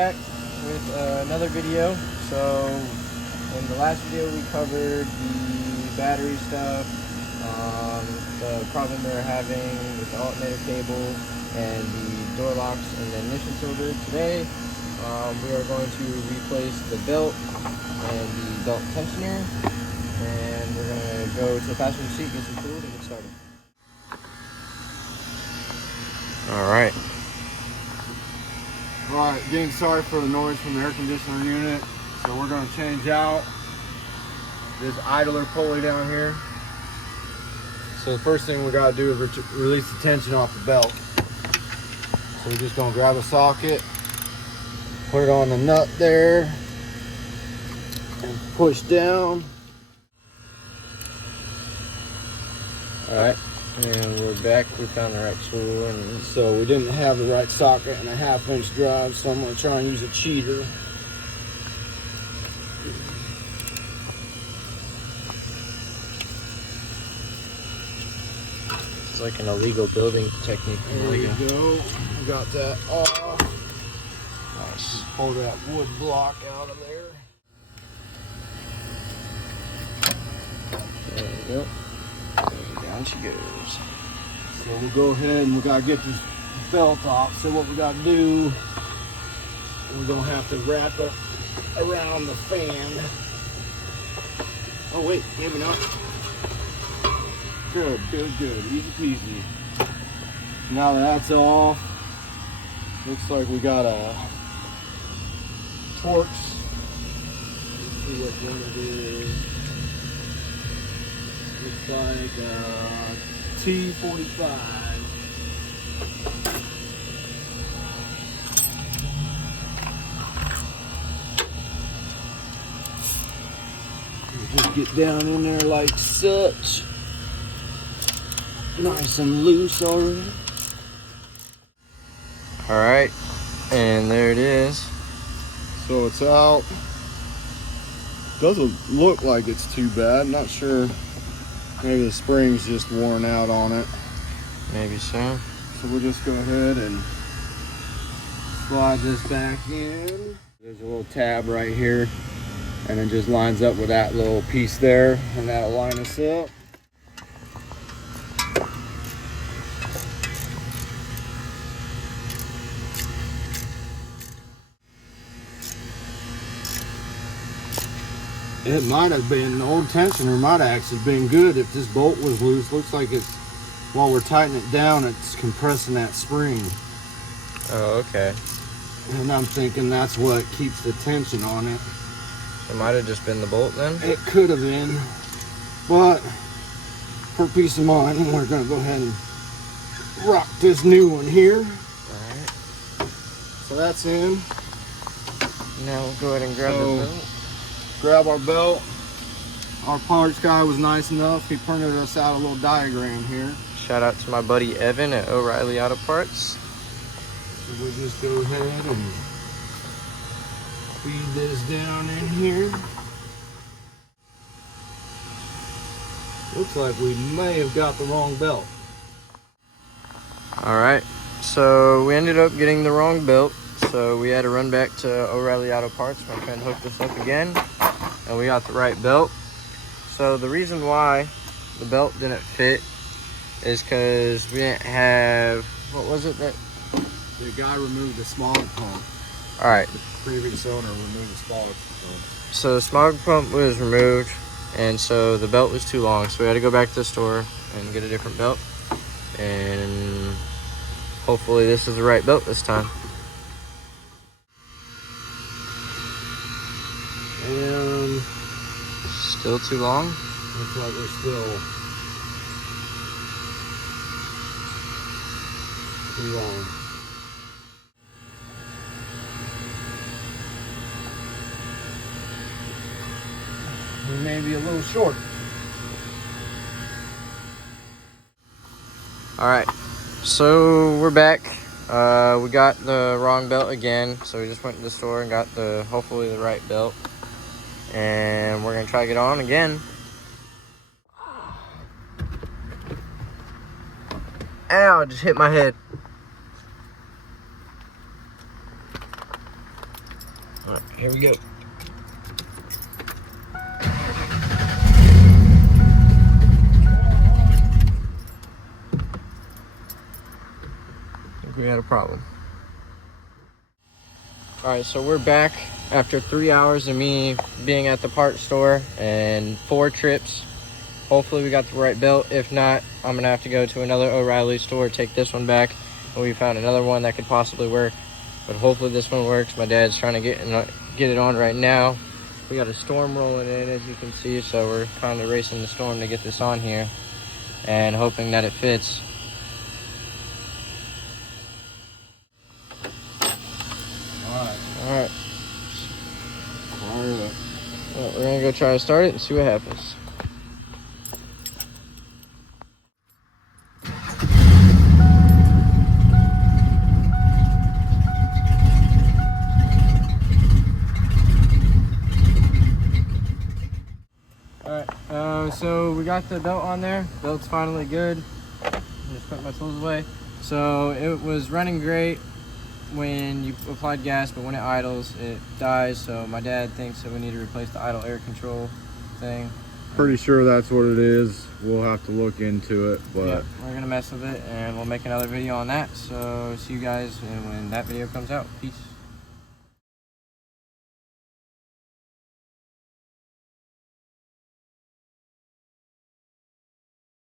back with another video. So in the last video we covered the battery stuff, the problem they were having with the alternator cable and the door locks and the ignition cylinder. Today we are going to replace the belt and the belt tensioner, and we're going to go to the passenger seat, get some food, and get started. Alright, again, sorry for the noise from the air conditioner unit. So we're going to change out this idler pulley down here. So the first thing we got to do is release the tension off the belt. So we're just going to grab a socket, put it on the nut there, and push down. Alright, and we're back. We found the right tool, and So we didn't have the right socket and a 1/2 inch drive, so I'm going to try and use a cheater. it's like an illegal building technique. There we go. We got that off. Nice. Pull that wood block out of there. There we go. And down she goes. So we'll go ahead and we gotta get this belt off. So what we gotta do, we're gonna have to wrap it around the fan. Oh wait, maybe not. Good, good, good. Easy peasy. Now that that's off, looks like we got a Torx. Let's see what one it is. Looks like T45. Just get down in there like such. Nice and loose already. Alright, and there it is. So it's out. Doesn't look like it's too bad. Not sure. Maybe the spring's just worn out on it. Maybe so. So we'll just go ahead and slide this back in. There's a little tab right here, and it just lines up with that little piece there, and that'll line us up. It might have been, the old tensioner might have actually been good if this bolt was loose. Looks like it's, while we're tightening it down, it's compressing that spring. Oh, okay. And I'm thinking that's what keeps the tension on it. It might have just been the bolt then. It could have been, but for peace of mind, we're gonna go ahead and rock this new one here. Alright. So that's in. Now we'll go ahead and grab the belt. Grab our belt. Our parts guy was nice enough. He printed us out a little diagram here. Shout out to my buddy Evan at O'Reilly Auto Parts. So we'll just go ahead and feed this down in here. Looks like we may have got the wrong belt. Alright, so we ended up getting the wrong belt. So we had to run back to O'Reilly Auto Parts. My friend hooked us up again, and we got the right belt. So the reason why the belt didn't fit is because we didn't have, what was it that? The guy removed the smog pump. Alright. The previous owner removed the smog pump. So the smog pump was removed, and so the belt was too long. So we had to go back to the store and get a different belt. And hopefully this is the right belt this time. And Still too long? looks like we're still too long. We may be a little short. Alright, so we're back. We got the wrong belt again, so we just went to the store and got hopefully the right belt. And we're gonna try to get on again. Ow, I just hit my head. Here we go. I think we had a problem. All right, so we're back after 3 hours of me being at the parts store and 4 trips. Hopefully we got the right belt. If not, I'm gonna have to go to another O'Reilly store, take this one back, and we found another one that could possibly work. But hopefully this one works. My dad's trying to get it on right now. We got a storm rolling in, as you can see, so we're kind of racing the storm to get this on here and hoping that it fits. All right. Well, we're gonna go try to start it and see what happens. Alright, so we got the belt on there. Belt's finally good. Just put my tools away. So it was running great when you applied gas, but when it idles, it dies. So my dad thinks that we need to replace the idle air control thing. Pretty sure that's what it is. We'll have to look into it, but yeah, we're gonna mess with it and we'll make another video on that. So see you guys when that video comes out. Peace.